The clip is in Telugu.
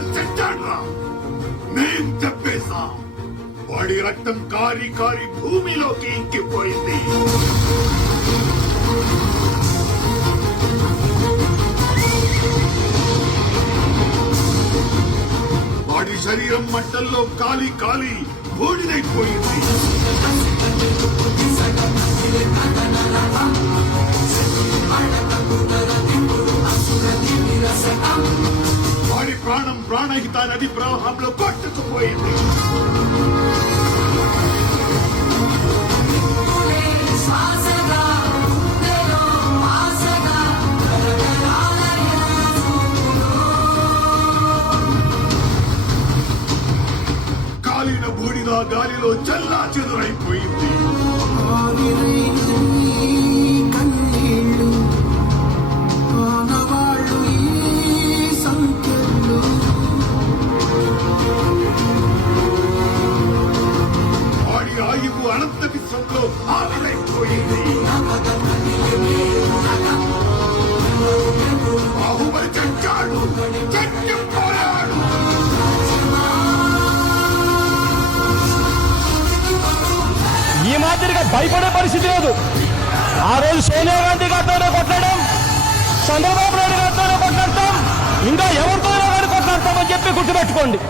వాడు చచ్చాడ్రా. నేను చెప్పేశా. వాడి రక్తం కారి కారి భూమిలోకి ఇంకిపోయింది. వాడి శరీరం మంటల్లో కాలి కాలి బూడిదైపోయింది. వాడి ప్రాణం ప్రాణహిత నది ప్రవాహంలో కొట్టుకుపోయింది. కాలిన బూడిద గాలిలో చల్లా చెదురైపోయింది. వాడి ఆయువు అనంత విశ్వంలో ఆవిరైపోయింది. బాహుబలి చచ్చాడు, చచ్చిపోయాడు. ఈ మాదిరిగా భయపడే పరిస్థితి లేదు. ఆ రోజు సోనియా గాంధీ గారితోనే కొట్టడం, చంద్రబాబు నాయుడు గారితోనే కొట్లాడతాం, ఇంకా ఎవరితోనే కానీ కొట్లాడతామని చెప్పి గుర్తుపెట్టుకోండి.